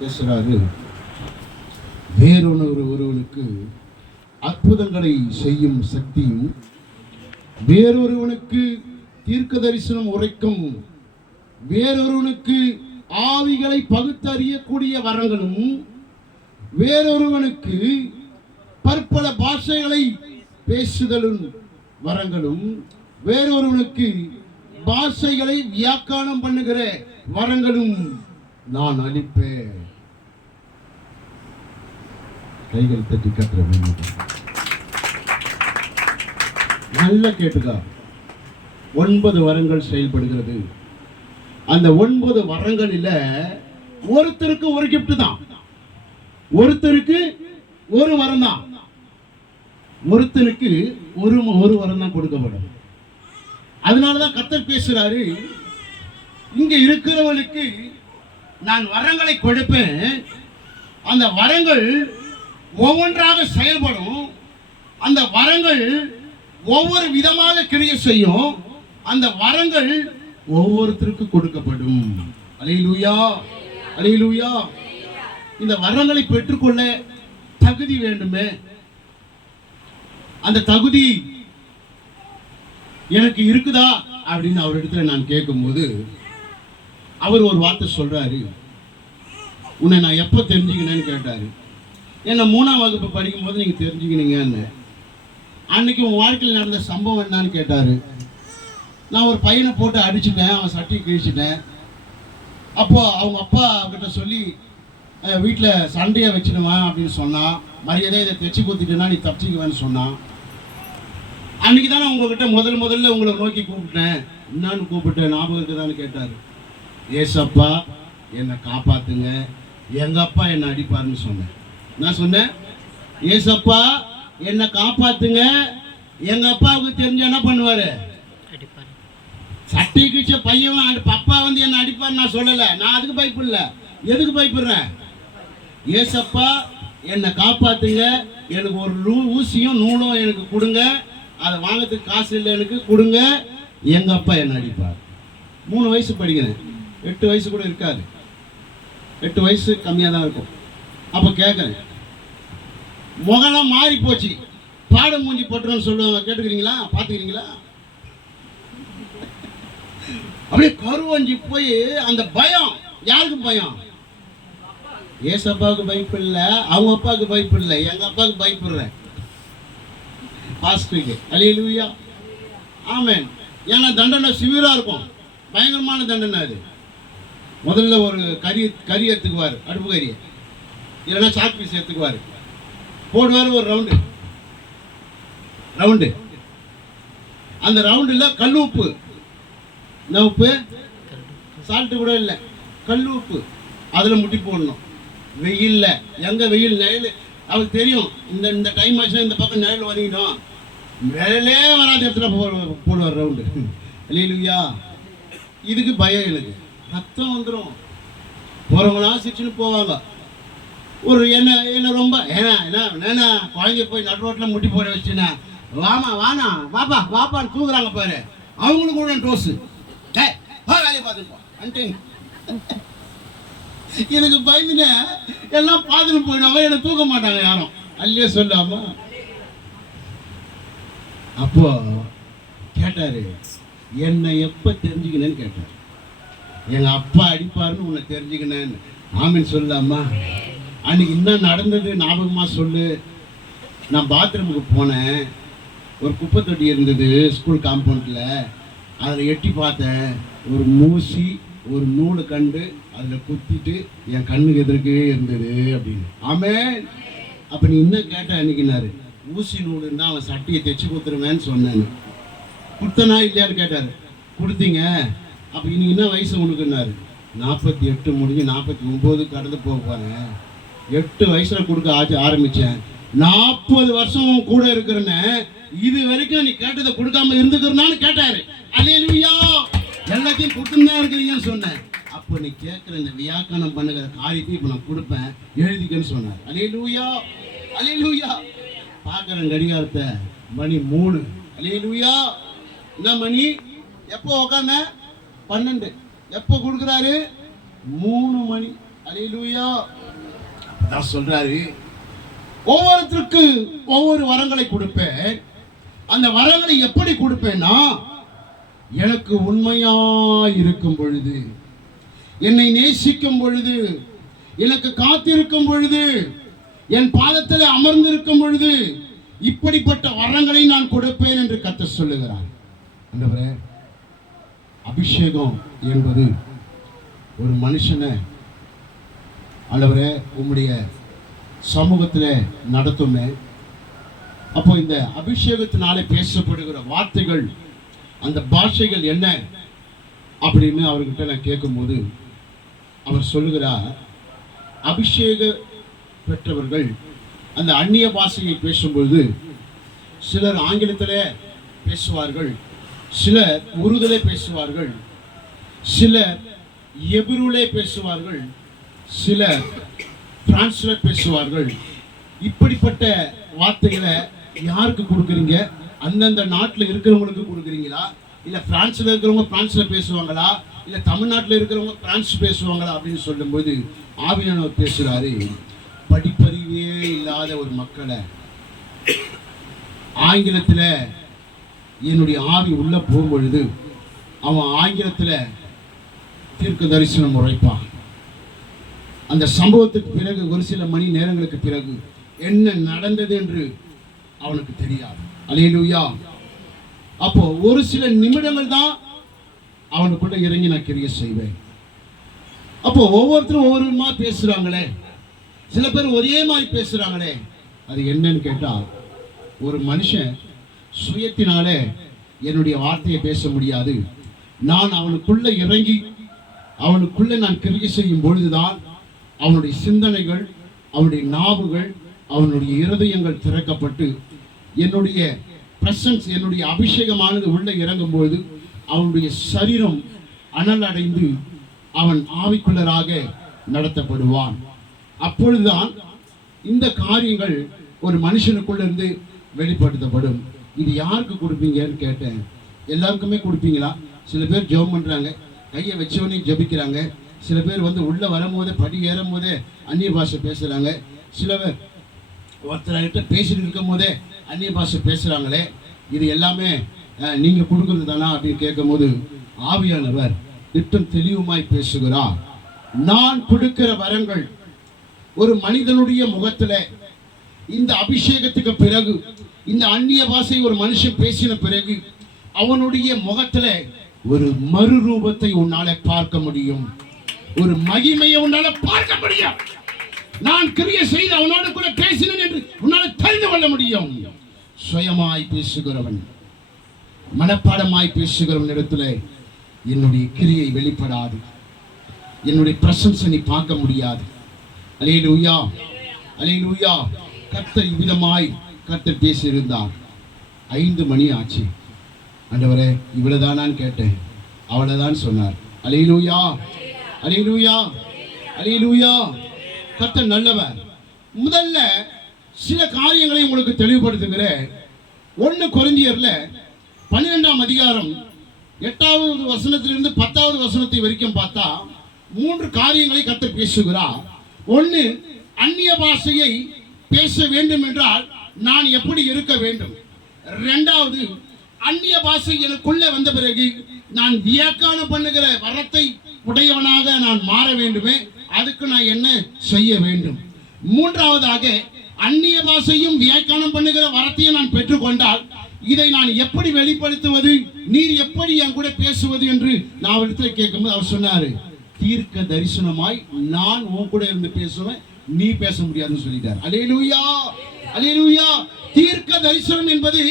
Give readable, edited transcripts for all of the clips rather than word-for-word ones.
பேசுறாரு. ஒருவனுக்கு அற்புதங்களை செய்யும் சக்தியும், வேறொருவனுக்கு தீர்க்க தரிசனம் உரைக்கும், வேறொருவனுக்கு ஆவிகளை பகுத்தறியக்கூடிய வரங்களும், வேறொருவனுக்கு பற்பல பாஷைகளை பேசுதலும் வரங்களும், வேறொருவனுக்கு பாஷைகளை வியாக்கியானம் பண்ணுகிற வரங்களும் நான் அளிப்பேன். கைகள் தட்டி கட்டுற நல்ல கேட்டுக்கா. 9 வரங்கள் செயல்படுகிறது. அந்த 9 வரங்களில் ஒருத்தருக்கு ஒரு கிஃப்ட் தான், ஒருத்தருக்கு ஒரு வரம் தான், ஒருத்தருக்கு ஒரு வரம் தான் கொடுக்கப்படும். அதனாலதான் கர்த்தர் பேசுறாரு, இங்க இருக்கிறவனுக்கு நான் வரங்களை கொடுப்பேன், அந்த வரங்கள் ஒவ்வொன்றாக செயல்படும், அந்த வரங்கள் ஒவ்வொரு விதமாக கிரியை செய்யும், அந்த வரங்கள் ஒவ்வொருத்தருக்கு கொடுக்கப்படும். அல்லேலூயா, அல்லேலூயா. இந்த வரங்களை பெற்றுக்கொள்ள தகுதி வேண்டுமே. அந்த தகுதி எனக்கு இருக்குதா அப்படின்னு அவரிடத்துல நான் கேட்கும்போது அவர் ஒரு வார்த்தை சொல்றாரு. உன்னை நான் எப்போ தெரிஞ்சுக்கினேன்னு கேட்டாரு. என்ன 3ஆம் வகுப்பு படிக்கும் போது நீங்க தெரிஞ்சுக்கினீங்கன்னு. அன்னைக்கு உன் வாழ்க்கையில் நடந்த சம்பவம் என்னன்னு கேட்டாரு. நான் ஒரு பையனை போட்டு அடிச்சுட்டேன், அவன் சட்டையை கிழிச்சிட்டேன். அப்போ அவங்க அப்பா கிட்ட சொல்லி வீட்டில் சண்டையை வச்சிடுவேன் அப்படின்னு சொன்னான். மரியாதையை இதை தைச்சி கொடுத்துட்டேன்னா நீ தப்பிச்சுக்குவேன்னு சொன்னான். அன்னைக்கு தானே உங்ககிட்ட முதல்ல உங்களை நோக்கி கூப்பிட்டேன். என்னன்னு கூப்பிட்டேன் ஞாபகம் இருக்குதான்னு கேட்டாரு. ஏசப்பா என்னை காப்பாத்துங்க, எங்க அப்பா என்னை அடிப்பாருன்னு சொன்னேன். நான் சொன்னேன், ஏசப்பா என்னை காப்பாத்துங்க, எங்க அப்பாவுக்கு தெரிஞ்ச என்ன பண்ணுவாரு, சட்டை கிழிச்ச பையன் அப்பா வந்து என்ன அடிப்பார் நான் சொல்லல. நான் அதுக்கு பயப்படல. எதுக்கு பயப்படுறேன்? ஏசப்பா என்னை காப்பாத்துங்க, எனக்கு ஒரு ஊசியும் நூலும் எனக்கு கொடுங்க, அதை வாங்கிறதுக்கு காசு இல்லை எனக்கு கொடுங்க, எங்க அப்பா என்ன அடிப்பார். 3 வயசு படிக்கிறேன், 8 வயசு கூட இருக்காது, 8 வயசு கம்மியாக தான் இருக்கும். அப்போ கேட்குறேன், முகலாம் மாறி போச்சு, பாட மூஞ்சி போட்டுருன்னு சொல்லுவாங்க, கேட்டுக்கிறீங்களா, பார்த்துக்கிறீங்களா? அப்படியே கருவஞ்சி போய் அந்த பயம். யாருக்கு பயம்? ஏசப்பாவுக்கு பயப்பில்லை, அவங்க அப்பாவுக்கு பயப்பில்லை, எங்க அப்பாவுக்கு பயப்படுறேன், பாஸ்டருக்கு. அல்லேலூயா, ஆமென். ஏன்னா தண்டனை சிவியரா இருக்கும், பயங்கரமான தண்டனை அது. முதல்ல ஒரு கறி எடுத்துக்குவார், அடுப்பு கறி இல்லைன்னா சாக் பீஸ் எடுத்துக்குவார், போடுவார் ஒரு ரவுண்டு. அந்த ரவுண்டில் கல் உப்பு, என்ன உப்பு, சால்ட்டு கூட இல்லை, கல் உப்பு, அதில் முட்டி போடணும். வெயில்ல, எங்கே வெயில், நிழல் அவருக்கு தெரியும். இந்த டைம் ஆச்சுன்னா இந்த பக்கம் நிழல் வதங்கிடும், நிழலே வராத இடத்துல போடுவார் ரவுண்டு. அல்லேலூயா. இதுக்கு பயம், எனக்கு ரத்தம் வந்துடும். போகிறவங்களா சிரிச்சுன்னு போவாங்க. ஒரு என்ன ரொம்ப ஏன்னா குழந்தைய போய் நடு ரோட்டில் முட்டி போட வச்சுன்னா, வானா வாப்பான்னு தூக்குறாங்க பாரு, அவங்களுக்கு கூட டோஸு வேலையை பார்த்துப்போம். எனக்கு பயந்துங்க எல்லாம் பார்த்துட்டு போயிடுவாங்க, என்னை தூக்க மாட்டாங்க யாரும், அல்லையே சொல்லாமா. அப்போ கேட்டாரு, என்னை எப்போ தெரிஞ்சுக்கினேன்னு கேட்டார். எங்க அப்பா அடிப்பாருன்னு உன்னை தெரிஞ்சுக்கினேன்னு. ஆமின்னு சொல்லாமா. அன்னைக்கு என்ன நடந்தது ஞாபகமா சொல்லு. நான் பாத்ரூமுக்கு போனேன், ஒரு குப்பை தொட்டி இருந்தது ஸ்கூல் காம்பவுண்டில், அதில் எட்டி பார்த்தேன், ஒரு மூசி ஒரு நூலை கண்டு அதில் குத்திட்டு என் கண்ணுக்கு எதிர்க்கவே இருந்தது அப்படின்னு. ஆமென். அப்போ நீ என்ன கேட்ட அன்னைக்குனாரு, ஊசி நூல் இருந்தால் அவன் சட்டையை தைச்சி கொடுத்துருவேன்னு சொன்னேன்னு. கொடுத்தனா இல்லையான்னு கேட்டார். கொடுத்தீங்க. அப்போ இன்னைக்கு என்ன வயசு உனக்குன்னாரு. 48 முடிஞ்சு 49 கடந்து போக போகிறேன். 8 வயசில் கொடுக்க ஆரம்பித்தேன். 40 வருஷம் கூட இருக்கிறேன்னு, இது வரைக்கும் நீ கேட்டதை கொடுக்காம இருந்துக்கிறனான்னு கேட்டாரு. அல்லேலூயா. எல்லாத்தையும் கொடுத்துன்னு இருக்கிறீங்கன்னு சொன்னேன். அப்போ நீ கேட்குற இந்த வியாக்கணம் பண்ணுகிற காரியத்தை இப்போ நான் கொடுப்பேன், எழுதிக்கன்னு சொன்னார். அல்லேலூயா, அல்லேலூயா. பார்க்குறேன் கடிகாரத்தை, மணி 3. அல்லேலூயா. என்ன மணி? எப்போ உக்காந்த? 12. எப்போ கொடுக்குறாரு? 3 மணி. அல்லேலூயா. அதான் சொல்றாரு, ஒவ்வொருத்தருக்கு ஒவ்வொரு வரங்களை கொடுப்பேன். அந்த வரங்களை எப்படி கொடுப்பேன்னா, எனக்கு உண்மையா இருக்கும் பொழுது, என்னை நேசிக்கும் பொழுது, எனக்கு காத்திருக்கும் பொழுது, என் பாதத்தில் அமர்ந்திருக்கும் பொழுது, இப்படிப்பட்ட வரங்களை நான் கொடுப்பேன் என்று கர்த்தர் சொல்லுகிறார். ஆண்டவரே, அபிஷேகம் என்பது ஒரு மனுஷனை ஆண்டவரே உம்முடைய சமூகத்தில் நடத்துமே. அப்போ இந்த அபிஷேகத்தினாலே பேசப்படுகிற வார்த்தைகள், அந்த பாஷைகள் என்ன அப்படின்னு அவர்கிட்ட நான் கேட்கும்போது அவர் சொல்லுகிறார், அபிஷேக பெற்றவர்கள் அந்த அந்நிய பாஷையை பேசும்பொழுது சிலர் ஆங்கிலத்திலே பேசுவார்கள், சிலர் உருதுலே பேசுவார்கள், சிலர் எபிரூலே பேசுவார்கள், சிலர் பிரான்ஸ்ல பேசுவார்கள். இப்படிப்பட்ட வார்த்தைகளை யாருக்கு கொடுக்குறீங்க? அந்தந்த நாட்டில் இருக்கிறவங்களுக்கு கொடுக்குறீங்களா? இல்லை பிரான்ஸில் இருக்கிறவங்க பிரான்ஸில் பேசுவாங்களா? இல்லை தமிழ்நாட்டில் இருக்கிறவங்க பிரான்ஸ் பேசுவாங்களா அப்படின்னு சொல்லும்போது ஆவியானவர் பேசுகிறாரு, படிப்பறிவே இல்லாத ஒரு மக்களை ஆங்கிலத்தில் என்னுடைய ஆவி உள்ள போகும்பொழுது அவன் ஆங்கிலத்தில் தீர்க்க தரிசனம் உரைப்பான். அந்த சம்பவத்துக்கு பிறகு ஒரு சில மணி நேரங்களுக்கு பிறகு என்ன நடந்தது என்று அவனுக்கு தெரியாது. அல்லேலூயா. அப்போ ஒரு சில நிமிடங்கள் தான் அவனுக்குள்ள இறங்கி நான் கிரியை செய்வேன். அப்போ ஒவ்வொருத்தரும் ஒவ்வொரு மாதிரி பேசுறாங்களே, சில பேர் ஒரே மாதிரி பேசுறாங்களே, அது என்னன்னு கேட்டா, ஒரு மனுஷன் சுயத்தினாலே என்னுடைய வார்த்தையை பேச முடியாது. நான் அவனுக்குள்ள இறங்கி அவனுக்குள்ள நான் கிரியை செய்யும் பொழுதுதான் அவனுடைய சிந்தனைகள், அவனுடைய நாவுகள், அவனுடைய இருதயங்கள் திறக்கப்பட்டு என்னுடைய பிரசன்ஸ், என்னுடைய அபிஷேகமானது உள்ளே இறங்கும்போது அவனுடைய சரீரம் அனல் அடைந்து அவன் ஆவிக்குள்ளராக நடத்தப்படுவான். அப்பொழுதுதான் இந்த காரியங்கள் ஒரு மனுஷனுக்குள்ள இருந்து வெளிப்படுத்தப்படும். இது யாருக்கு கொடுப்பீங்கன்னு கேட்டேன். எல்லாருக்குமே கொடுப்பீங்களா? சில பேர் ஜெபம் பண்றாங்க, கையை வச்சவனே ஜெபிக்கிறாங்க. சில பேர் வந்து உள்ள வரும்போதே படி ஏறும் போதே அந்நிய பாஷை பேசுறாங்க. சில பேர் ஒருத்தர்கிட்ட பேசிட்டு இருக்கும் போதே அந்நிய பாஷை பேசுறாங்களே, இது எல்லாமே நீங்க கொடுக்கறது தானா அப்படின்னு கேட்கும் போது ஆவியானவர் திட்டம் தெளிவுமாய் பேசுகிறார். நான் கொடுக்கிற வரங்கள் ஒரு மனிதனுடைய முகத்துல இந்த அபிஷேகத்துக்கு பிறகு, இந்த அந்நிய பாஷை ஒரு மனுஷன் பேசின பிறகு அவனுடைய முகத்துல ஒரு மறுரூபத்தை உன்னால பார்க்க முடியும், ஒரு மகிமையை உன்னால பார்க்க முடியும். நான் கிரியை செய்து அவனோடு கூட பேசினேன் என்று உன்னால தெரிந்து கொள்ள முடியும். சுயமாய் பேசுகிறவன், மனப்பாடமாய் பேசுகிறவன் இடத்துல என்னுடைய கிரியை வெளிப்படாது, என்னுடைய பிரசன்ஸை நீ பார்க்க முடியாது. அல்லேலூயா, அல்லேலூயா. கர்த்தர் இவ்விதமாய் கர்த்தர் பேசியிருந்தார். 5 மணி ஆச்சு. ஆண்டவரே இவ்வளவுதானான்னு கேட்டேன். அவ்வளவுதான் சொன்னார். அல்லேலூயா, அல்லேலூயா, அல்லேலூயா. கர்த்தர் நல்லவர். முதல்ல சில காரியங்களை உங்களுக்கு தெளிவுபடுத்துகிறேன். 1 கொரிந்தியர்ல 12ஆம் அதிகாரம் 8வது வசனத்திலிருந்து 10வது வசனத்தை வரைக்கும் பார்த்தா 3 காரியங்களை கர்த்தர் பேசுகிறார். 1, அந்நிய பாஷையை பேச வேண்டும் என்றால் நான் எப்படி இருக்க வேண்டும். 2வது, அந்நிய பாஷை எனக்குள்ளே வந்த பிறகு நான் வியாக்கியானம் பண்ணுகிற வரத்தை உடையவனாக நான் மாற வேண்டுமே, அதுக்கு நான் என்ன செய்ய வேண்டும். 3வதாக, அந்நிய பாஷையும் வியாக்கியானம் பண்ணுகிற வரத்தையும் நான் பெற்றுக்கொண்டால் இதை நான் எப்படி வெளிப்படுத்துவது, நீர் எப்படி என் கூட பேசுவது என்று நான் இடத்துல கேட்கும்போது அவர் சொன்னாரு, தீர்க்க தரிசனமாய் நான் உன் கூட இருந்து பேசுவேன், நீ பேச முடியாதுன்னு சொல்லிட்டார். அல்லேலூயா, அல்லேலூயா. தீர்க்க தரிசனம் என்பது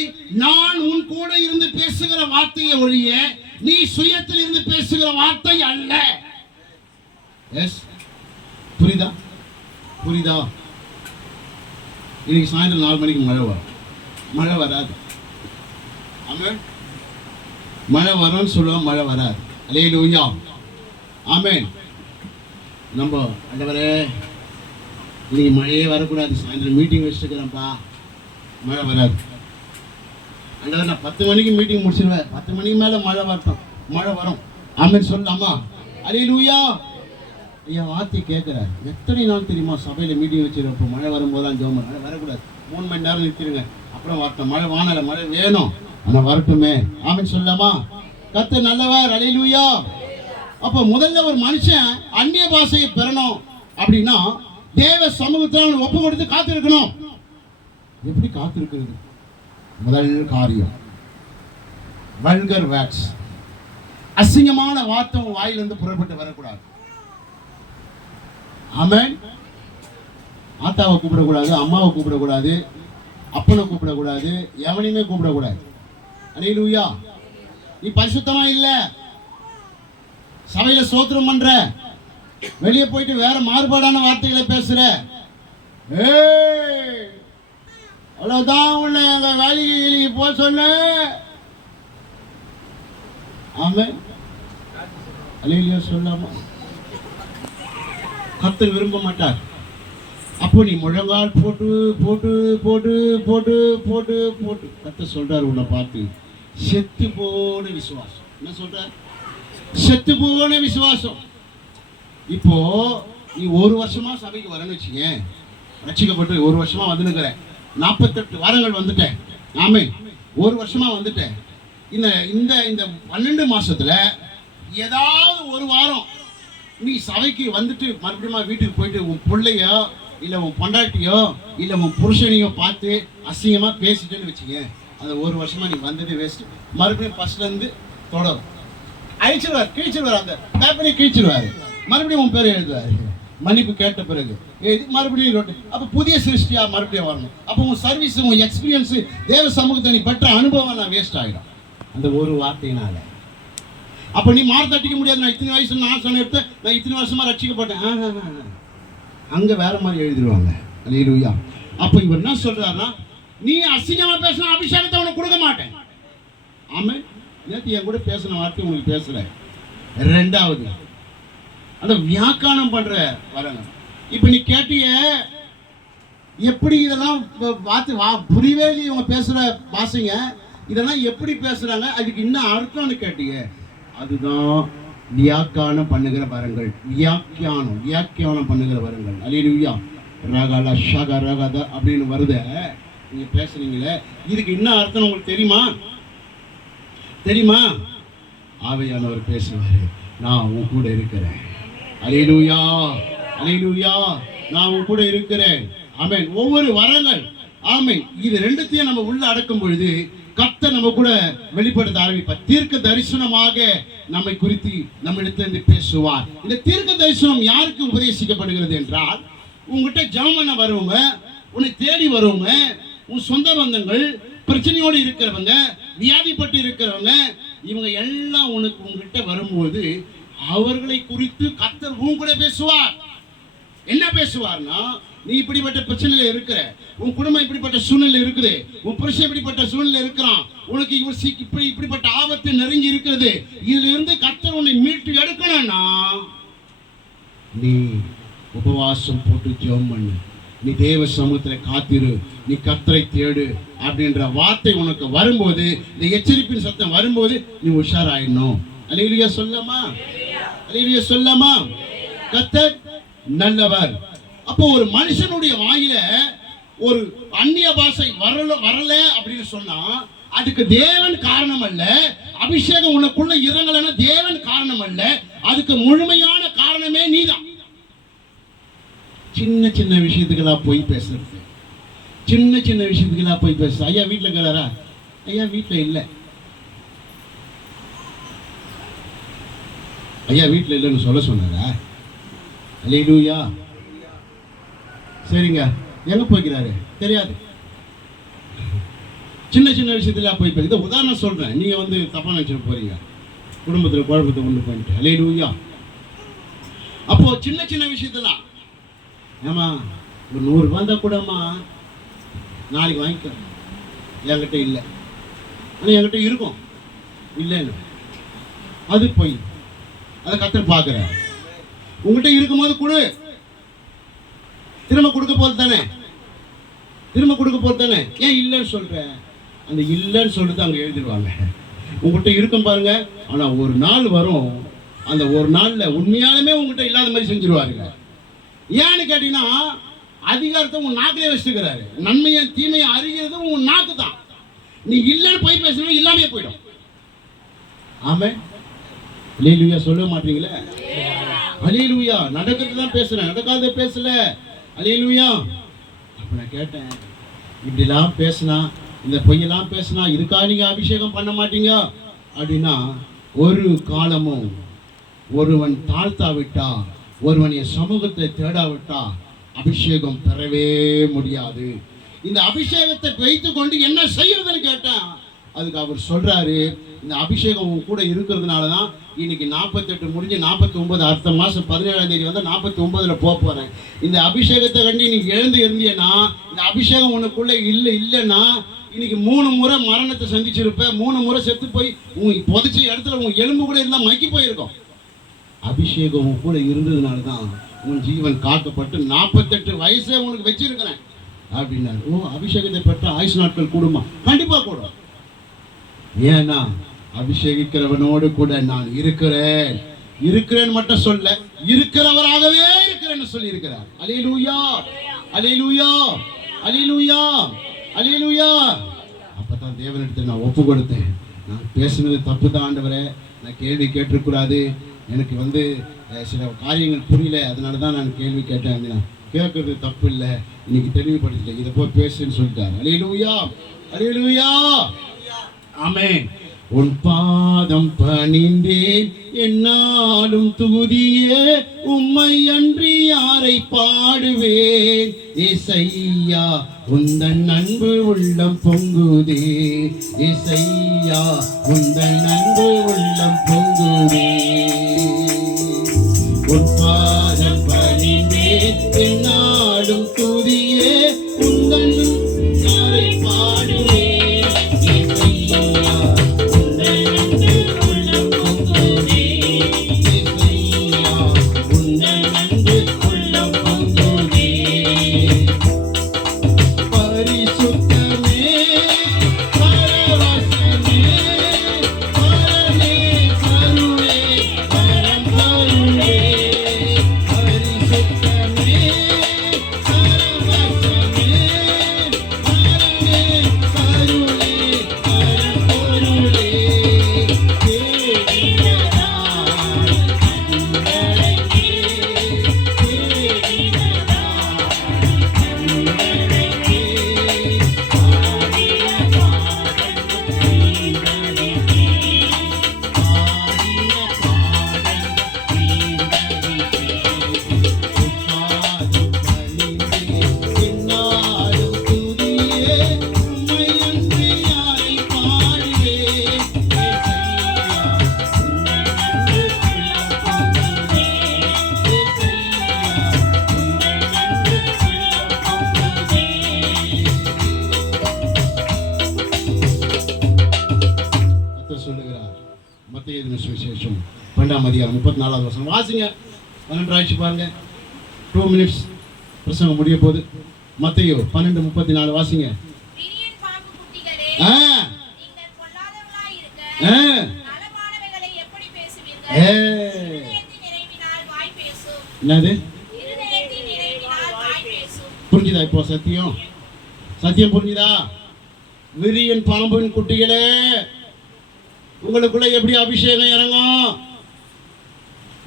நான் உன் கூட இருந்து பேசுகிற வார்த்தையை ஒழிய நீ சுயத்தில் இருந்து பேசுகிற வார்த்தை அல்ல. எஸ், புரியுதா? புரியுதா? இன்னைக்கு சாயந்தரம் 4 மணிக்கு மழை வரும். மழை வராது. ஆமென். மழை வரும்னு சொல்லுவோம், மழை வராது. அல்லேலூயா, ஆமென். நம்ம ஆண்டவரே இன்னைக்கு மழையே வரக்கூடாது, சாயந்தரம் மீட்டிங் வச்சுக்கிறேன்ப்பா, மழை வராது. ஆண்டவர் நான் 10 மணிக்கு மீட்டிங் முடிச்சிருவேன், 10 மணிக்கு மேலே மழை வரட்டும், மழை வரும். ஆமென் சொல்லலாமா? அல்லேலூயா. என் வார்த்தையை கேட்குறாரு. எத்தனை நாள் தெரியுமா சபையில் மீட்டிங் வச்சுருப்போம், மழை வரும்போதெல்லாம் ஜெபம் பண்ண வரக்கூடாது, 3 மணி நேரம் நிறுத்திடுங்க, அப்புறம் வரட்டும், மழை வானல மழை வேணும் ஆனால் வரட்டுமே. ஆமென் சொல்லலாமா? கர்த்தர் நல்லவர். அல்லேலூயா. அப்போ முதல்ல ஒரு மனுஷன் அந்நிய பாஷையை பெறணும் அப்படின்னா தேவ சமூகத்தில் அவனை ஒப்பு கொடுத்து காத்திருக்கணும். எப்படி காத்திருக்கிறது? முதல் காரியம், வல்கர் வேர்ட்ஸ், அசிங்கமான வார்த்தை வாயிலிருந்து புறப்பட்டு வரக்கூடாது. ஆமென். ஆத்தாவை கூப்பிடக்கூடாது, அம்மாவை கூப்பிடக்கூடாது, அப்பனை கூப்பிடக்கூடாது, எவனையுமே கூப்பிடக்கூடாது. அல்லேலூயா. நீ பரிசுத்தமா இல்ல, சபையில ஸ்தோத்திரம் பண்ற, வெளியே போயிட்டு வேற மாறுபாடான வார்த்தைகளை பேசுற, அவ்வளவுதான் உன்னை எங்க வேலைக்கு போக சொன்ன. ஆமென். அல்லேலூயா சொல்லாமா? கர்த்தர் விரும்ப மாட்டார். அப்போ நீ முழங்கால் போட்டு போட்டு போட்டு போட்டு போட்டு போட்டு கர்த்தர் சொல்றாரு உன்னை பார்த்து, செத்து போன விசுவாசம். என்ன சொல்றார்? செத்து போன விசுவாசம். இப்போ நீ 1 வருஷமா சபைக்கு வரன்னு வச்சுக்க, ரட்சிக்கப்பட்டு 1 வருஷமா வந்துனுக்கிற, 48 வாரங்கள் வந்துட்டேன். ஆமென். 1 வருஷமா வந்துட்டேன். இந்த இந்த இந்த 12 மாசத்துல ஏதாவது ஒரு வாரம் நீ சபைக்கு வந்துட்டு மறுபடியும் வீட்டுக்கு போயிட்டு உன் பிள்ளையோ இல்லை உன் பொண்டாட்டியோ இல்லை உன் புருஷனையோ பார்த்து அசிங்கமா பேசிட்டேன்னு வச்சுக்க, அந்த 1 வருஷமா நீ வந்தது வேஸ்ட். மறுபடியும் ஃபர்ஸ்ட்ல இருந்து தொடரும். அழிச்சிருவார், கிழிச்சிருவார், அந்த பேப்பரை கிழிச்சிருவாரு, மறுபடியும் உன் பேரை எழுதுவாரு, மன்னிப்பு கேட்ட பிறகு மறுபடியும். அப்போ புதிய சிருஷ்டியா மறுபடியும் வரணும். அப்போ உன் சர்வீஸ், உன் எக்ஸ்பீரியன்ஸ், தேவ சமூகத்தை நீ பெற்ற அனுபவம் நான் வேஸ்ட் ஆகிடும் அந்த ஒரு வார்த்தையினால. அப்போ நீ மாறு தட்டிக்க முடியாது. நான் இத்தனை வயசு நான் சொன்ன எடுத்தேன், நான் இத்தனை வருஷமா ரட்சிக்கப்பட்டேன், அங்க வேற மாதிரி எழுதிடுவாங்க. அல்லேலூயா. அப்போ இவர் என்ன சொல்றாருன்னா, நீ அசிங்கமா பேசின அபிஷேகத்தை உனக்கு கொடுக்க மாட்டேன். ஆமென். நேற்று என் கூட பேசின வார்த்தை உங்களுக்கு பேசல. 2வது அந்த வியாக்கானம் பண்ற வரங்க. இப்ப நீ கேட்டிய எப்படி இதெல்லாம் புரியவே இல்லை இவங்க பேசுற பாஷைங்க, இதெல்லாம் எப்படி பேசுறாங்க, அதுக்கு இன்னும் அர்த்தம்னு கேட்டிய, அதுதான் வியாக்கானம் பண்ணுகிற வரங்கள். வியாக்கியானம் பண்ணுகிற வரங்கள். அல்லேலூயா. ரகல ஷக ரகத அப்படின்னு வருத நீங்க பேசுறீங்களே, இதுக்கு என்ன அர்த்தம் உங்களுக்கு தெரியுமா? தெரியுமா? ஆவியானவர் பேசுவாரு, நான் உன் கூட இருக்கிறேன். அல்லேலூயா. அல்லேலூயா. நான் உன் கூட இருக்கிறேன். ஆமென். ஒவ்வொரு வரங்கள். ஆமென். இது ரெண்டுத்தையும் நம்ம உள்ள அடக்கும் பொழுது கர்த்தர் நம்ம கூட வெளிப்படுத்த ஆரம்பிப்பார். தீர்க்க தரிசனமாக நம்மை குறித்து நம்மிடத்திலிருந்து பேசுவார். இந்த தீர்க்க தரிசனம் யாருக்கு உபதேசிக்கப்படுகிறது என்றால், உங்ககிட்ட ஜெபம் பண்ண வருவங்க, உன்னை தேடி வருவங்க, உன் சொந்த பந்தங்கள், பிரச்சனையோடு இருக்கிறவங்க, வியாதிப்பட்டு இருக்கிறவங்க, இவங்க எல்லாம் உங்ககிட்ட வரும்போது அவர்களை குறித்து கர்த்தர் உன் கூட பேசுவார். என்ன பேசுவார்னா, நீ இப்படிப்பட்ட பிரச்சனையில இருக்கிற, உன் குடும்பம் இப்படிப்பட்ட சூழ்நிலை இருக்குது, உன் புருஷன் இப்படிப்பட்ட சூழ்நிலை இருக்கிறான், உனக்கு இப்படிப்பட்ட ஆபத்து நெருங்கி இருக்கிறது, இதுல இருந்து கர்த்தர் உன்னை மீட்டு எடுக்கணும்னா நீ உபவாசம் போட்டு ஜெபம் பண்ணு, நீ தேவ சமூகத்தில் காத்திரு, நீ கர்த்தரை தேடு அப்படின்ற வார்த்தை உனக்கு வரும்போது, இந்த எச்சரிப்பின் சத்தம் வரும்போது நீ உஷாராயிடணும். அல்லேலூயா சொல்லாமா? அல்லேலூயா சொல்லாமா? கர்த்தர் நல்லவர். அப்போ ஒரு மனுஷனுடைய வாயில ஒரு அந்நிய பாஷை வரல அப்படின்னு சொன்னா அதுக்கு தேவன் காரணம் அல்ல. அபிஷேகம் உனக்குள்ள இறங்கலன்னா தேவன் காரணம் அல்ல, அதுக்கு முழுமையான காரணமே நீதான். சின்ன சின்ன விஷயத்துக்கெல்லாம் போய் பேசுறது, சின்ன சின்ன விஷயத்துக்கெல்லாம் போய் பேசுறது. ஐயா வீட்டில் இருக்கிறாரா? ஐயா வீட்டில் இல்லை. ஐயா வீட்டில் இல்லைன்னு சொல்ல சொன்னாரா? அல்லேலூயா. சரிங்க, எங்க போய்க்கிறாரு தெரியாது. சின்ன சின்ன விஷயத்துல போய் இதை உதாரணம் சொல்றேன், நீங்க வந்து தப்பா நினைச்சிட்டு போறீங்க, குடும்பத்தில் குழப்பத்தை கொண்டு போயிட்டு. அல்லேலூயா. அப்போ சின்ன சின்ன விஷயத்தெல்லாம், ஏமா ஒரு 100 ரூபாய் தான் கூடமா நாளைக்கு வாங்கிக்க, என்கிட்ட இல்லை, ஆனால் என்கிட்ட இருக்கும் இல்லைன்னு, அது போய் அதை கர்த்தர் பார்க்குற. உங்ககிட்ட இருக்கும்போது கொடு, திரும்ப கொடுக்க போறது தானே, திரும்ப கொடுக்க போறது தானே. ஏன் இல்லைன்னு சொல்ற? அந்த இல்லைன்னு சொல்றது அங்கே எழுதிடுவாங்க. உங்ககிட்ட இருக்கும் பாருங்க, ஆனால் ஒரு நாள் வரும் அந்த ஒரு நாள்ல உண்மையாலுமே உங்ககிட்ட இல்லாத மாதிரி செஞ்சிருவாருங்க. ஏன்னு கேட்டீங்கன்னா அதிகாரத்தை உன் நாக்கிலே வச்சுக்கிறாரு. நன்மையை தீமையை அறிகிறது உன் நாக்கு தான். நீ இல்லைன்னு போய் பேசணும், இல்லாமே போயிடும். ஆமே அல்லேலூயா சொல்ல மாட்டீங்களே? அல்லேலூயா. நடக்கிறது தான் பேசுறேன், நடக்காத பேசல. அல்லேலூயா. அப்ப நான் கேட்டேன், இப்படிலாம் பேசினா, இந்த பொய்யெல்லாம் பேசினா இருக்கா நீங்க அபிஷேகம் பண்ண மாட்டீங்க அப்படின்னா, ஒரு காலமும் ஒருவன் தாழ்த்தாவிட்டா, ஒருவன் என் சமூகத்தை தேடாவிட்டா அபிஷேகம் பெறவே முடியாது. இந்த அபிஷேகத்தை வைத்துக் கொண்டு என்ன செய்யறதுன்னு கேட்டேன். அதுக்கு அவர் சொல்றாரு, இந்த அபிஷேகம் கூட இருக்கிறதுனால தான் இன்னைக்கு 48 முடிஞ்சு 49 அடுத்த மாதம் 17ஆம் தேதி வந்து 49ல் போகிறேன். இந்த அபிஷேகத்தை கண்டு நீ எழுந்து இருந்தீன்னா, இந்த அபிஷேகம் உனக்குள்ளே இல்லைன்னா இன்னைக்கு 3 முறை மரணத்தை சந்திச்சிருப்ப, 3 முறை செத்து போய் உங்க புதைச்ச இடத்துல உங்க எலும்பு கூட இருந்தால் மக்கி போயிருக்கும். அபிஷேகம் கூட இருந்ததுனால தான் உன் ஜீவன் காக்கப்பட்டு 48 வயசே உனக்கு வச்சிருக்கிறேன் அப்படின்னாரு. ஓ, அபிஷேகத்தை பெற்ற ஆயுசு நாட்கள் கூடுமா? கண்டிப்பா கூடும். ஏன்னா அபிஷேகிக்கிறவனோடு கூட நான் இருக்கிறேன் மட்டும் சொல்ல, இருக்கிறவராகவே இருக்கிறேன்னு சொல்லி இருக்கிறார். அல்லேலூயா, அல்லேலூயா, அல்லேலூயா, அல்லேலூயா. அப்பதான் தேவனிடத்தில் நான் ஒப்பு கொடுத்தேன். நான் பேசுனது தப்பு தான் ஆண்டவரே, நான் கேள்வி கேட்டிருக்கூடாது, எனக்கு சில காரியங்கள் புரியல, அதனால தான் நான் கேள்வி கேட்டேன். நான் கேட்கறது தப்பு இல்லை, இன்னைக்கு தெளிவுபடுத்திட்டேன், இதை போய் பேசுன்னு சொல்லிட்டாரு. அல்லேலூயா, அல்லேலூயா, ஆமென். உன் பாதம் பணிந்தேன் என்னாலும் துதியே, உம்மை அன்றி யாரை பாடுவேன். ஏசையா உந்தன் அன்பு உள்ளம் பொங்குதே, ஏசையா உந்தன் அன்பு உள்ளம் பொங்குதே. உன் பாதம் பணிந்தேன் என்னாலும் துதியே, உந்தன் யாரை பாடுவேன். சுவிசேஷம் 2ஆம் அதிகாரம் 34வது வசனம் வாசிங்க. 12 பாருங்க. 2 minutes பிரசங்கம் முடிய போகுது. மத்தேயு 12:34 வாசிங்க. என்னது புரிஞ்சுதா? இப்போ சத்தியம் புரிஞ்சுதா? விரியன் பாம்பின் குட்டிகளே, உங்களுக்குள்ள எப்படி அபிஷேகம் இறங்கும்?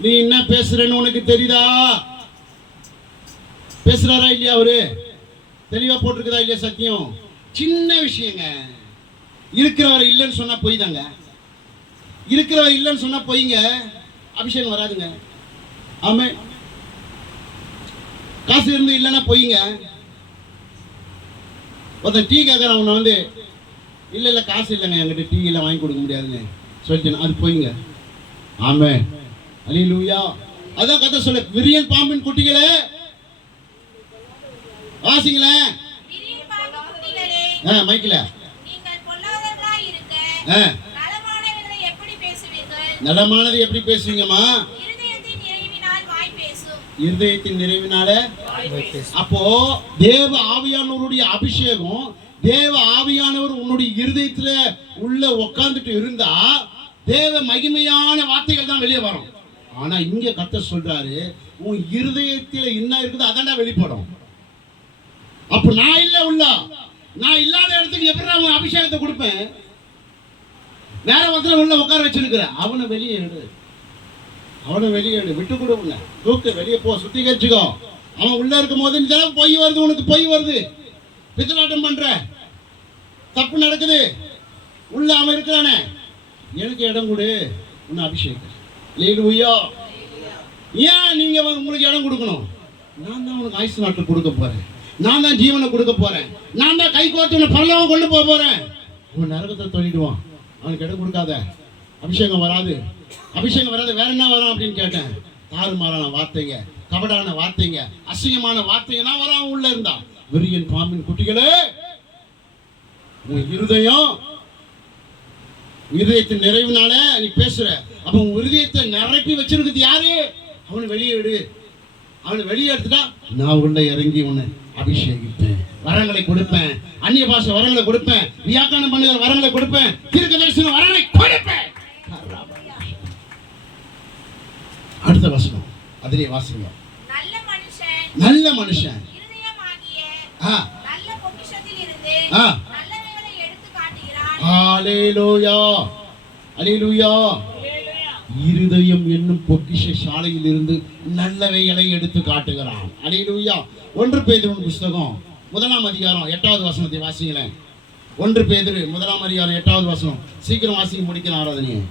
நீ என்ன பேசுறன்னு உனக்கு தெரியுதா? பேசுறாரா இல்லையா? அவரு தெளிவா போட்டிருக்குதா இல்லையா? சத்தியம் சின்ன விஷயங்க. இருக்கிறவர் இல்லைன்னு சொன்னா பொய் தாங்க. இருக்கிறவர் இல்லைன்னு சொன்னா பொய்ங்க, அபிஷேகம் வராதுங்க. ஆமே. காசு இருந்து இல்லைன்னா பொய்ங்க. ஒருத்தன் டீ கேட்கறான், அவனை இல்லை காசு இல்லைங்க, என்கிட்ட டீ எல்லாம் வாங்கி கொடுக்க முடியாதுங்க சொல்லிட்டேன், அது போய்ங்க. ஆமே. அல்லேலூயா. அதான் கதை சொல்ல, விரியன் பாம்பின் குட்டிகளே வாசிங்களேன். மைக்கில நலமானது எப்படி பேசுவீங்கம்மா? இருதயத்தின் நிறைவினால. அப்போ தேவ ஆவியானவருடைய அபிஷேகம், தேவ ஆவியானவர் உன்னுடைய இருதயத்துல உள்ள உட்கார்ந்துட்டு இருந்தா தேவ மகிமையான வார்த்தைகள் தான் வெளியே வரும். ஆனா இங்க கர்த்தர் சொல்றாரு, உன் இருதயத்தில் என்ன இருக்குது அதான்டா வெளிப்படும். அப்ப நான் இல்ல உள்ள, நான் இல்லாத இடத்துக்கு எப்படி அவன் அபிஷேகத்தை கொடுப்பேன்? வேற ஒருத்தர் உள்ள உட்கார வச்சிருக்கிற, அவனை வெளியே எடு, அவனை வெளியே எடு, விட்டு கொடு, உன்னை தூக்கு, வெளியே போ, சுத்திகரிச்சுக்கோ. அவன் உள்ள இருக்கும் போது இந்த பொய் வருது, உனக்கு பொய் வருது, பித்தலாட்டம் பண்ற, தப்பு நடக்குது, உள்ள அவன் இருக்கிறானே, எனக்கு இடம் கொடு, உன்னை அபிஷேகம். அல்லேலூயா. ஏன் நீங்க உங்களுக்கு இடம் கொடுக்கணும்? நான் தான் உனக்கு ஆயுசு நாட்கள் கொடுக்க போறேன், நான் தான் ஜீவனை கொடுக்க போறேன், நான் தான் கை கோர்த்து உன்னை பரலோகம் கொண்டு போக போறேன். அவன் நரகத்தை தொழிடுவான், அவனுக்கு இடம் கொடுக்காத. அபிஷேகம் வராது, அபிஷேகம் வராது, வேற என்ன வரும் அப்படின்னு கேட்டேன். தாறுமாறான வார்த்தைங்க, கபடான வார்த்தைங்க, அசிங்கமான வார்த்தைங்க நான் வர அவன் உள்ள இருந்தா. விரியன் பாம்பின் குட்டிகளே, உன் இருதயத்தின் நிறைவுனால நீ பேசுற. அப்ப உன் இருதயத்தை நிரப்பி வச்சிருக்குது யாரு? அவனை வெளியே விடு. அவனை வெளியே எடுத்துட்டா நான் உள்ள இறங்கி உன்னை அபிஷேகிப்பேன், வரங்களை கொடுப்பேன், அந்நிய பாஷை வரங்களை கொடுப்பேன், வியாக்கரணம் பண்ணுகிற வரங்களை கொடுப்பேன், தீர்க்கதரிசன வரங்களை கொடுப்பேன். அடுத்த வசனம் அதிலே வாசிங்க. நல்ல மனுஷன் ஹல்லேலூயா, ஹல்லேலூயா. இருதயம் என்னும் பொக்கிஷ சாலையில் இருந்து நல்லவைகளை எடுத்து காட்டுகிறான். ஹல்லேலூயா. 1 பேதுரு புத்தகம் 1ஆம் அதிகாரம் 8வது வசனத்தை வாசிங்களேன். 1 பேதுரு 1ஆம் அதிகாரம் 8வது வசனம். சீக்கிரம் வாசிக்க முடிக்கலாம் ஆராதனையை.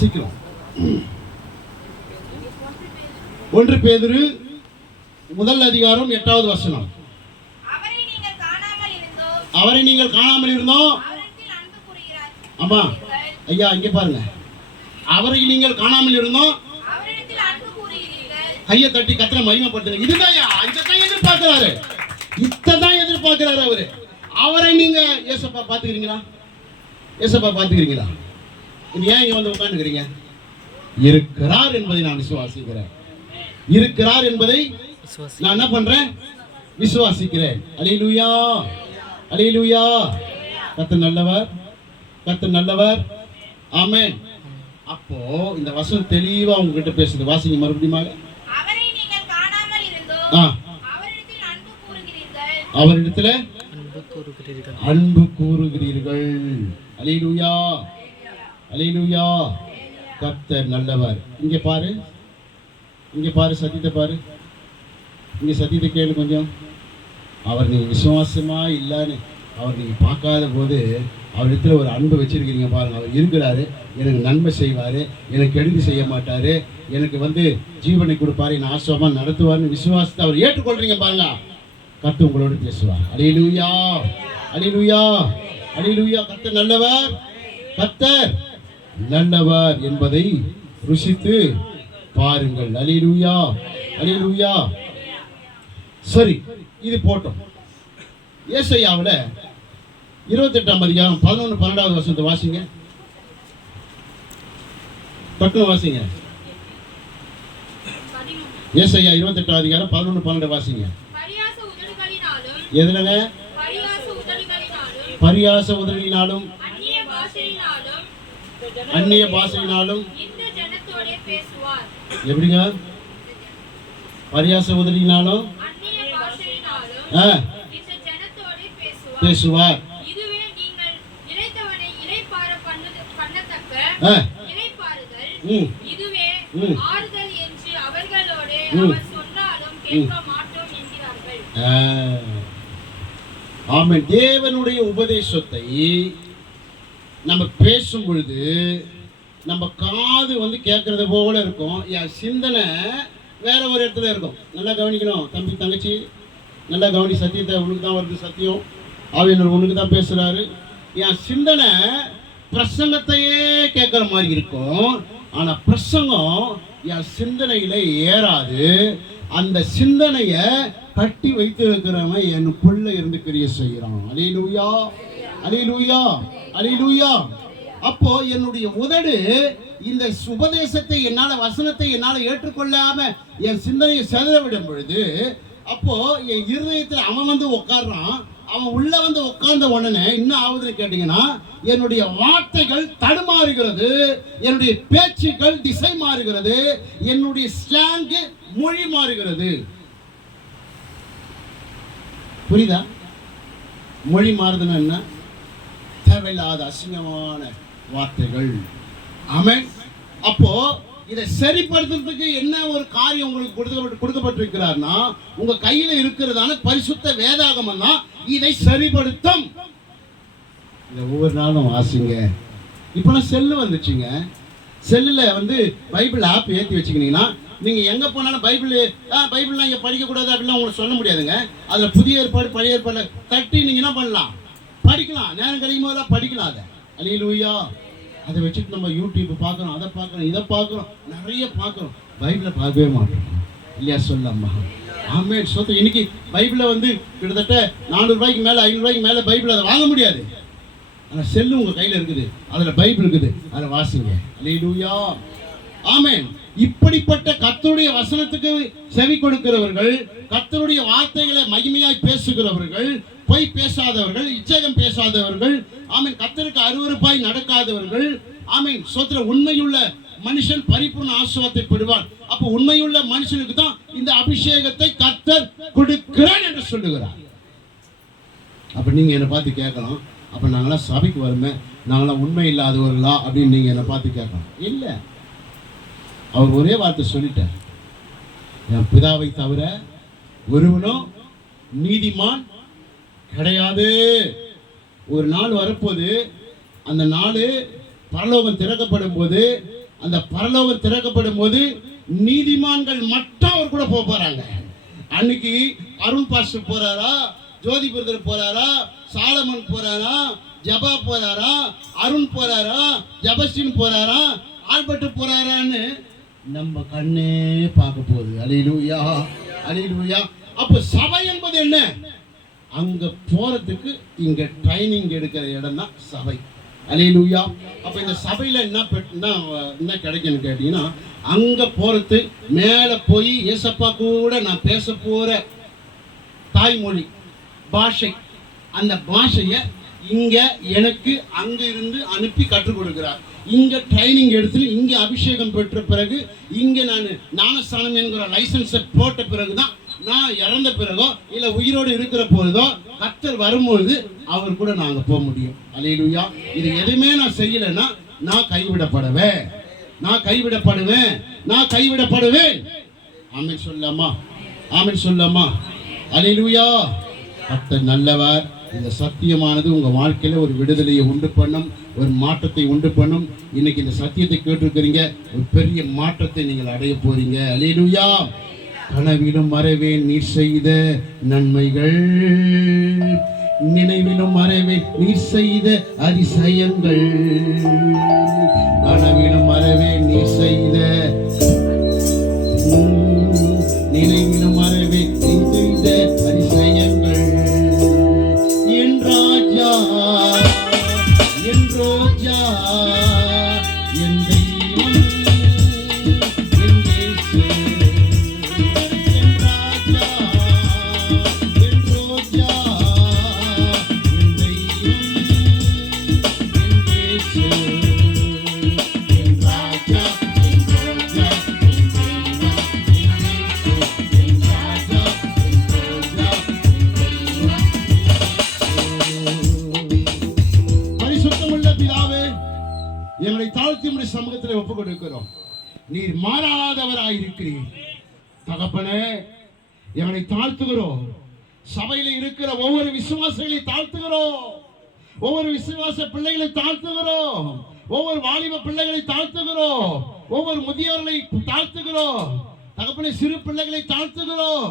சீக்கிரம். 1 பேதுரு 1 அதிகாரம் 8வது வசனம். அவரை நீங்கள் காணாமல் இருந்தோம். ஆமா ஐயா, இங்க பாருங்க. அவரை நீங்கள் காணாமல் இருந்தோம், கையை தட்டி கத்திர மகிமைப்படுத்துங்க. இதுதான் இதான் எதிர்பார்க்கிறாரு, இதான் எதிர்பார்க்கிறாரு அவரு. அவரை நீங்க ஏசப்பா பாத்துக்கிறீங்களா? ஏசப்பா பாத்துக்கிறீங்களா? இது ஏன் இங்க வந்து உட்கார்ந்துக்கிறீங்க? இருக்கிறார் என்பதை நான் விசுவாசிக்கிறேன். இருக்கிறார் என்பதை நான் என்ன பண்றேன்? விசுவாசிக்கிறேன். அல்லேலூயா, அல்லேலூயா. கர்த்தர் நல்லவர், கர்த்தர் நல்லவர். ஆமென். அப்போ இந்த வசனம் தெளிவா உங்ககிட்ட பேசுது. வாசிங்க மறுபடியும். அவரை நீங்கள் காணாமல் இருந்தோம், அவரிடத்தில் அன்பு கூறுகிறீர்கள், அவரிடத்தில் அன்பு கூறுகிறீர்கள். அல்லேலூயா, அல்லேலூயா. கர்த்தர் நல்லவர். இங்க பாரு, இங்க பாரு, சத்தியத்தை பாரு, இங்க சத்தியத்தை கேளு கொஞ்சம். அவர் நீங்க விசுவாசமா இல்லைன்னு அவர் நீங்க பார்க்காத போது அவரிடத்துல ஒரு அன்பு வச்சிருக்கிறீங்க பாருங்க. அவர் இருக்கிறாரு, எனக்கு நன்மை செய்வாரு, எனக்கு கெடுதி செய்ய மாட்டாரு, எனக்கு ஜீவனை கொடுப்பாரு, என்ன ஆசுவமா நடத்துவார்னு விசுவாசத்தை அவர் ஏற்றுக்கொள்றீங்க பாருங்க. கர்த்தர் உங்களோடு பேசுவார். அல்லேலூயா, அல்லேலூயா, அல்லேலூயா. கர்த்தர் நல்லவர், கர்த்தர் நல்லவர் என்பதை ருசித்து பாருங்கள். அல்லேலூயா, அல்லேலூயா. சரி, இது போட்டோம். ஏசாயாவுல 28ஆம் அதிகாரம் 11, 12வது வசனத்தை வாசிங்க. டக்குனு வாசிங்க. ஏசாயா 28ஆம் அதிகாரம் 11, 12 வாசிங்க. எதுலங்க? பரியாச உதடுகளினாலும் அந்நிய பாஷையினாலும். எப்படிங்க? பரியாச உதடினாலும் பேசுவார். ஆமென். தேவனுடைய உபதேசத்தை நம்ம பேசும் பொழுது நம்ம காது கேட்கறது போல இருக்கும், என் சிந்தனை வேற ஒரு இடத்துல இருக்கும். நல்லா கவனிக்கணும் தம்பி தங்கச்சி, நல்லா கவனி. சத்தியத்தை உனக்கு தான் வருது, சத்தியம் ஆவியானவர் உனக்கு தான் பேசுறாரு. என் சிந்தனை பிரசங்கத்தையே கேட்குற மாதிரி இருக்கும், ஆனா பிரசங்கம் என் சிந்தனையில ஏறாது. அந்த சிந்தனைய கட்டி வைத்து இருக்கிறவன் எனக்குள்ள இருந்து கிரியை செய்யறான். அல்லேலூயா, அல்லேலூயா, அல்லேலூயா. அப்போ என்னுடைய உதடு இந்த உபதேசத்தை என்னால, வசனத்தை என்னால ஏற்றுக்கொள்ளாம என் சிந்தனையை செதற விடும் பொழுது, அப்போ என் இருதயத்தில் அவன் உட்கார்றான். அவன் உள்ள வந்து உட்கார்ந்த உடனே என்ன ஆகுதுன்னு கேட்டீங்கன்னா, என்னுடைய வார்த்தைகள் தடுமாறுகிறது, என்னுடைய பேச்சுக்கள் திசை மாறுகிறது, என்னுடைய ஸ்லாங்கு மொழி மாறுகிறது. புரியுதா? மொழி மாறுதுன்னா என்ன? தேவையில்லாத அசிங்கமான வார்த்தைகள். ஆமென். அப்போ இதை சரிப்படுத்துறதுக்கு என்ன ஒரு காரியம் உங்களுக்கு கொடுக்கப்பட்டிருக்கிறார்னா, உங்க கையில இருக்கிறதான பரிசுத்த வேதாகமம் தான் இதை சரிப்படுத்தும். இதை ஒவ்வொரு நாளும் வாசிங்க. இப்போலாம் செல்லு வந்துச்சுங்க. செல்லில் வந்து பைபிள் ஆப் ஏற்றி வச்சுக்கினீங்கன்னா, நீங்கள் எங்கே போனாலும் பைபிள்லாம் இங்கே படிக்கக்கூடாது அப்படிலாம் உங்களுக்கு சொல்ல முடியாதுங்க. அதில் புதிய ஏற்பாடு பழைய ஏற்பாடு தட்டி நீங்கள் என்ன பண்ணலாம், படிக்கலாம். நேரம் கிடைக்கும் போதெல்லாம் படிக்கலாம். அதை அல்லேலூயா. அதை வச்சுட்டு நம்ம யூடியூப் பார்க்குறோம், அதை பார்க்குறோம், இதை பார்க்குறோம், நிறைய பார்க்குறோம். பைபிளை பார்க்கவே மாட்டோம் இல்லையா? சொல்லம்மா. ஆமென். சொத்து இன்னைக்கு பைபிளை வந்து கிட்டத்தட்ட 400 ரூபாய்க்கு மேலே 500 ரூபாய்க்கு மேலே பைபிள் அதை வாங்க முடியாது. ஆனால் செல்லு உங்கள் கையில் இருக்குது, அதில் பைபிள் இருக்குது, அதை வாசிங்க. அல்லேலூயா. ஆமென். இப்படிப்பட்ட கர்த்தருடைய வசனத்துக்கு செவி கொடுக்கிறவர்கள், கர்த்தருடைய வார்த்தைகளை மகிமையாய் பேசுகிறவர்கள், பொய் பேசாதவர்கள், இச்சகம் பேசாதவர்கள், ஆமென், கர்த்தருக்கு அருவருப்பாய் நடக்காதவர்கள், ஆமென், சோத்திர உண்மையுள்ள மனுஷன் பரிபூர்ண ஆசீர்வாதத்தை பெறுவான். அப்ப உண்மையுள்ள மனுஷனுக்கு தான் இந்த அபிஷேகத்தை கர்த்தர் கொடுக்கிறார் என்று சொல்லுகிறார். அப்ப நீங்க என்னை பார்த்து கேட்கலாம், அப்ப நாங்களாம் சபைக்கு வருமே, நாங்களாம் உண்மை இல்லாதவர்களா அப்படின்னு நீங்க என்னை பார்த்து கேட்கலாம். இல்லை, அவர் ஒரே வார்த்தை சொல்லிட்டார், என் பிதாவை தவிர ஒருவனும் நீதிமான் கிடையாது. ஒரு நாள் வரப்போது, அந்த நாள் பரலோகம் திறக்கப்படும் போது, அந்த பரலோகம் திறக்கப்படும் போது நீதிமான்கள் மட்டும் அவர் கூட போறாங்க. அன்னைக்கு அருண் பாஸ்டர் போறாரா, ஜோதி பிரதர் போறாரா, சாலமன் போறாரா, ஜபா போறாரா, அருண் போறாரா, ஜபஸ்டின் போறாரா, ஆல்பர்ட் போறாரான்னு நம்ம கண்ணே பார்க்க போகுது. அல்லேலூயா, அல்லேலூயா. அப்ப சபை என்பது என்ன? அங்க போறதுக்கு இங்க ட்ரைனிங் எடுக்கிற இடம் தான் சபை. அல்லேலூயா. அப்ப இந்த சபையில என்ன கிடைக்குன்னு கேட்டீங்கன்னா, அங்க போறது மேல போய் ஏசப்பா கூட நான் பேச போற தாய்மொழி பாஷை, அந்த பாஷைய இங்க எனக்கு அங்க இருந்து அனுப்பி கற்றுக் கொடுக்கிறார். இங்க ட்ரைனிங் எடுத்து இங்க அபிஷேகம் பெற்ற பிறகு, இங்க நான் ஞானஸ்தானம் என்கிற லைசன்ஸை போட்ட பிறகுதான், நான் இறந்த பிறகோ இல்ல உயிரோடு இருக்கிற பொழுதோ கர்த்தர் வரும்பொழுது அவர் கூட நாங்க போக முடியும். அல்லேலூயா. இது எதுவுமே நான் செய்யலைன்னா நான் கைவிடப்படுவேன், நான் கைவிடப்படுவேன், நான் கைவிடப்படுவேன். ஆமென் சொல்லாமா, ஆமென் சொல்லாமா. அல்லேலூயா. கர்த்தர் நல்லவர். இந்த சத்தியமானது உங்க வாழ்க்கையில ஒரு விடுதலையை உண்டு பண்ணும், ஒரு மாற்றத்தை உண்டு பண்ணும். இன்னைக்கு இந்த சத்தியத்தை கேட்டிருக்கிறீங்க, ஒரு பெரிய மாற்றத்தை நீங்கள் அடைய போறீங்க. அல்லேலூயா. கனவிலும் மறைவேன் நீர் செய்த நன்மைகள், நினைவிலும் மறைவேன் நீர் செய்த அதிசயங்கள், கனவிலும் மறைவேன் நீர் செய்த, நினைவிலும் மறைவேன் நீர் செய்த அதிசயங்கள். என் ராஜா, என் ரோஜா, என் தெய்வம், என் இயேசு. என் ராஜா, என் ரோஜா, என் தெய்வம், என் இயேசு. என் ராஜா, என் ரோஜா, என் தெய்வம், என் இயேசு. என் ராஜா, என் ரோஜா, என் தெய்வம். பரிசுத்தமுள்ள பிதாவே, எங்களை தாழ்த்தி உம்முடைய சமூகத்தில் ஒப்புக் கொடுக்கிறோம். நீர் மாறாதவராயிருக்கிறீர் தகப்பனே. எங்களை தாழ்த்துகிறோம். சபையில இருக்கிற ஒவ்வொரு விசுவாசிகளை தாழ்த்துகிறோம், ஒவ்வொரு விசுவாச பிள்ளைகளை தாழ்த்துகிறோம், ஒவ்வொரு வாலிப பிள்ளைகளை தாழ்த்துகிறோம், ஒவ்வொரு முதியோர்களை தாழ்த்துகிறோம் தகப்பனே. சிறு பிள்ளைகளை தாழ்த்துகிறோம்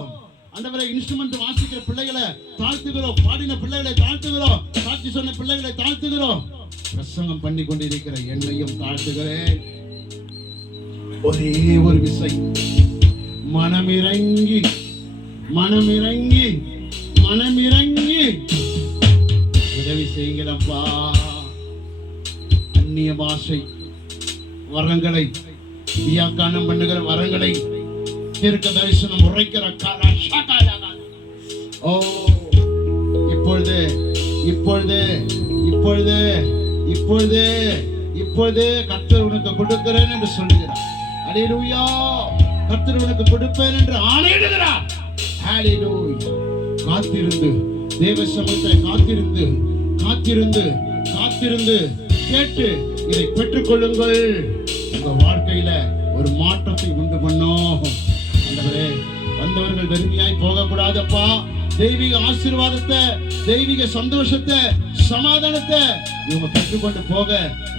ஆண்டவரே. இன்ஸ்ட்ருமெண்ட் வாசிக்கிற பிள்ளைகளை தாழ்த்துகிறோம், பாடின பிள்ளைகளை தாழ்த்துகிறோம், சாட்சி சொன்ன பிள்ளைகளை தாழ்த்துகிறோம், பிரசங்கம் பண்ணி கொண்டிருக்கிற என்னையும் தாழ்த்துகிறேன். ஒரே ஒரு விசை மனமிறங்கி மனமிறங்கி மனமிறங்கி உதவி செய்யுங்களப்பா. அந்நிய பாஷை வரங்களை, வியாக்கானம் பண்ணுகிற வரங்களை, தீர்க்க தரிசனம் உரைக்கிற ஓ, இப்பொழுது இப்பொழுது இப்பொழுது இப்பொழுது இப்பொழுது இப்பொழுது கர்த்தர் உனக்கு கொடுக்கிறேன் என்று சொல்லுகிறார். அல்லேலூயா. கர்த்தர் உனக்கு கொடுப்பேன் என்று ஆணையிடுகிறார். ஹalleluya. காத்திருந்து தேவ சமூகத்தை காத்திருந்து காத்திருந்து காத்திருந்து கேட்டு இதை பெற்றுக்கொள்ளுங்கள். உங்க வாழ்க்கையில ஒரு மாற்றத்தை உண்டு பண்ணும். ஆண்டவரே, வந்தவர்கள் வெறுமையாய் போகக்கூடாதப்பா. தெய்வீக ஆசீர்வாதத்தை, தெய்வீக சந்தோஷத்தை, சமாதானத்தை இவங்க பெற்றுக்கொண்டு போக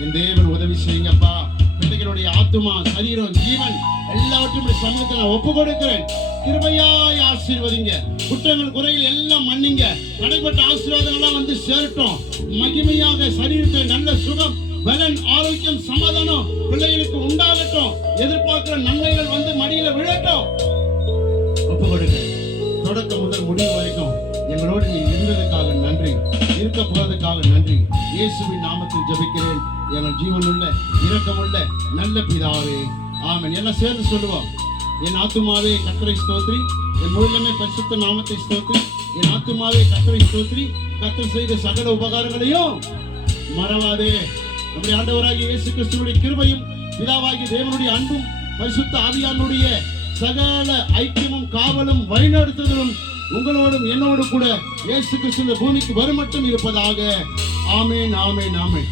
என் தேவன் உதவி செய்யுங்கப்பா. பிள்ளைகளுடைய ஆத்துமா, சரீரம், ஜீவன் எல்லாவற்றையும் சமூகத்தில் நான் ஒப்பு கொடுக்கிறேன். கிருபையாய் ஆசீர்வதிங்க. குற்றங்கள் குறைகள் எல்லாம் மன்னிங்க. நடைபெற்ற ஆசீர்வாதங்கள்லாம் வந்து சேரட்டும். மகிமையாக சரீரத்தை நல்ல சுகம், பலன், ஆரோக்கியம், சமாதானம் பிள்ளைகளுக்கு உண்டாகட்டும். எதிர்பார்க்கிற நன்மைகள் வந்து மடியில விழட்டும். ஒப்பு கொடுங்க. தொடக்கம் முதல் முடிவு வரைக்கும் எங்களோடு நீ இருந்ததுக்காக நன்றி, இருக்க போவதற்காக நன்றி. இயேசுவின் நாமத்தில் ஜெபிக்கிறேன் எங்கள் ஜீவனுள்ள இரக்கமுள்ள நல்ல பிதாவே, ஆமென். எல்லாம் சேர்ந்து சொல்லுவோம். என் ஆத்துமாவே கர்த்தரை ஸ்தோத்திரி, என் முழுமே பரிசுத்த நாமத்தை ஸ்தோத்திரி. என் ஆத்துமாவே கர்த்தரை ஸ்தோத்திரி, கர்த்தர் செய்த சகல உபகாரங்களையும் மறவாதே. நம்முடைய ஆண்டவராகிய இயேசு கிறிஸ்துவினுடைய கிருபையும் பிதாவாகிய தேவனுடைய அன்பும் பரிசுத்த ஆவியானுடைய சகல ஐக்கியமும் காவலும் வழிநடத்துதலும் உங்களோடும் என்னோடு கூட இயேசு கிறிஸ்து பூமிக்கு வரும் மட்டும் இருப்பதாக. ஆமென், ஆமென், ஆமென்.